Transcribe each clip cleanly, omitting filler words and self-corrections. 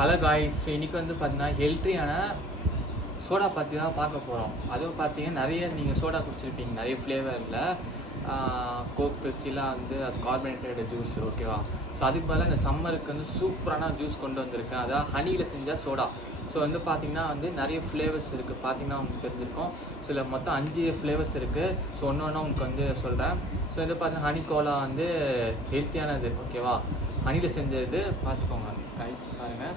Hello guys, so இன்றைக்கி வந்து பார்த்தீங்கன்னா ஹெல்த்தியான சோடா பற்றி தான் பார்க்க போகிறோம். அதுவும் பார்த்தீங்கன்னா நிறைய நீங்கள் சோடா குடிச்சிருப்பீங்க, நிறைய ஃப்ளேவரில் கோக், பெப்சிலாம் வந்து அது கார்பனேட்டட் ஜூஸ், ஓகேவா? ஸோ அதுக்கு பதிலாக இந்த சம்மருக்கு வந்து சூப்பரான ஜூஸ் கொண்டு வந்திருக்கேன். அதாவது ஹனியில் செஞ்ச சோடா. ஸோ வந்து பார்த்திங்கன்னா வந்து நிறைய ஃப்ளேவர்ஸ் இருக்குது. பார்த்திங்கன்னா உங்களுக்கு தெரிஞ்சிருக்கும். சில மொத்தம் 5 ஃப்ளேவர்ஸ் இருக்குது. ஸோ ஒன்று ஒன்று உங்களுக்கு வந்து சொல்கிறேன். ஸோ வந்து பார்த்தீங்கன்னா ஹனி கோலா வந்து ஹெல்த்தியானது, ஓகேவா? ஹனியில் செஞ்சது பார்த்துக்கோங்க கைஸ், பாருங்கள்.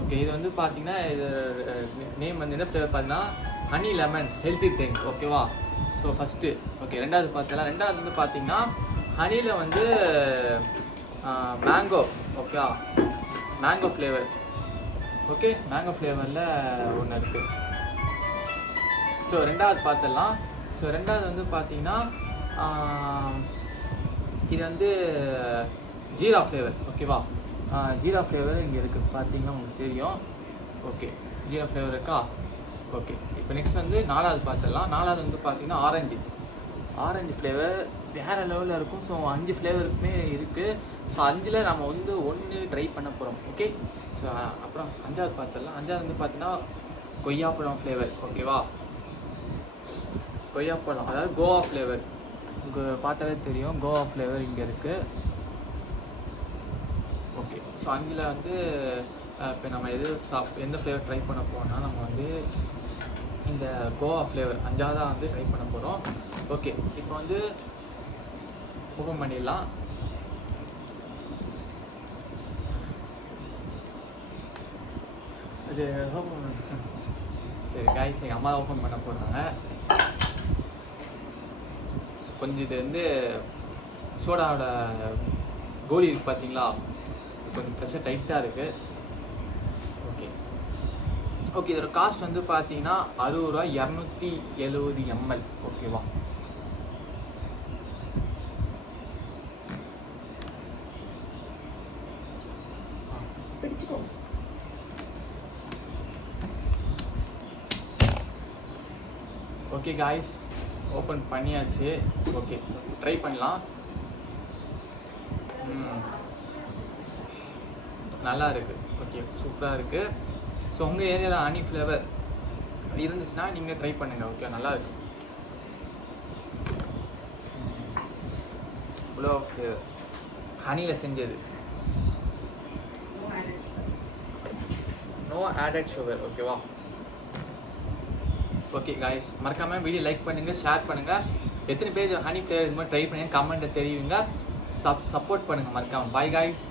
ஓகே, இது வந்து பார்த்தீங்கன்னா இது நேம் வந்து என்ன ஃப்ளேவர் பார்த்தீங்கன்னா ஹனி லெமன் ஹெல்த்தி ட்ரிங்க், ஓகேவா? So first okay. ரெண்டாவது பார்த்தலாம். ரெண்டாவது வந்து பார்த்தீங்கன்னா ஹனியில் வந்து மேங்கோ, ஓகேவா? Mango flavour, okay. மேங்கோ ஃப்ளேவரில் ஒன்று இருக்குது. ஸோ ரெண்டாவது பார்த்துடலாம். ஸோ ரெண்டாவது வந்து பார்த்தீங்கன்னா இது வந்து ஜீரா ஃப்ளேவர், ஓகேவா? ஜீரா ஃப்ளேவர் இங்கே இருக்குது, பார்த்தீங்கன்னா உங்களுக்கு தெரியும். ஓகே, ஜீரா ஃப்ளேவர் இருக்கா? ஓகே. இப்போ நெக்ஸ்ட் வந்து நாலாவது பார்த்துடலாம். நாலாவது வந்து பார்த்தீங்கன்னா ஆரஞ்சு ஃப்ளேவர் வேறு லெவலில் இருக்கும். ஸோ 5 ஃப்ளேவருக்குமே இருக்குது. ஸோ 5ல் நம்ம வந்து 1 ட்ரை பண்ண போகிறோம், ஓகே. ஸோ அப்புறம் அஞ்சாவது பார்த்துடலாம். அஞ்சாவது வந்து பார்த்தீங்கன்னா கொய்யாப்பழம் ஃப்ளேவர், ஓகேவா? கொய்யாப்பழம், அதாவது கோவா ஃப்ளேவர். உங்களுக்கு பார்த்தாலே தெரியும், கோவா ஃப்ளேவர் இங்கே இருக்குது, ஓகே. ஸோ 5ல் வந்து இப்போ நம்ம எந்த ஃப்ளேவர் ட்ரை பண்ண போகிறோம்னா நம்ம வந்து இந்த கோவா ஃப்ளேவர் 5ஆவதாக வந்து ட்ரை பண்ண போகிறோம், ஓகே. இப்போ வந்து ஓப்பன் பண்ணிடலாம். இது சரி காய்ஸ், எங்கள் அம்மா ஓப்பன் பண்ண போகிறாங்க. கொஞ்சம் இது வந்து சோடாவோட கோலி இருக்குது பார்த்தீங்களா, கொஞ்சம் ப்ரெஷர் டைட்டாக இருக்குது, ஓகே. ஓகே, இதோட காஸ்ட் வந்து பார்த்தீங்கன்னா 60 ரூபா, 270 ml, ஓகேவா? ஓகே காய்ஸ், ஓப்பன் பண்ணியாச்சு, ஓகே. ட்ரை பண்ணலாம். நல்லா இருக்குது, ஓகே, சூப்பராக இருக்குது. ஸோ உங்கள் ஏரியாவில் ஹனி ஃப்ளேவர் இருந்துச்சுன்னா நீங்கள் ட்ரை பண்ணுங்கள், ஓகே. நல்லா இருக்கு. இவ்வளோ ஃப்ளேவர் ஹனியில் செஞ்சது, நோ ஆடட் சுகர், ஓகேவா? ஓகே காய்ஸ், மறக்காமல் வீடியோ லைக் பண்ணுங்கள், ஷேர் பண்ணுங்கள். எத்தனை பேர் ஹனி ஃப்ளேவர் இது மாதிரி ட்ரை பண்ணுங்கள் கமெண்ட்டை தெரிவிங்க. சப்போர்ட் பண்ணுங்கள் மறக்காமல். Bye guys.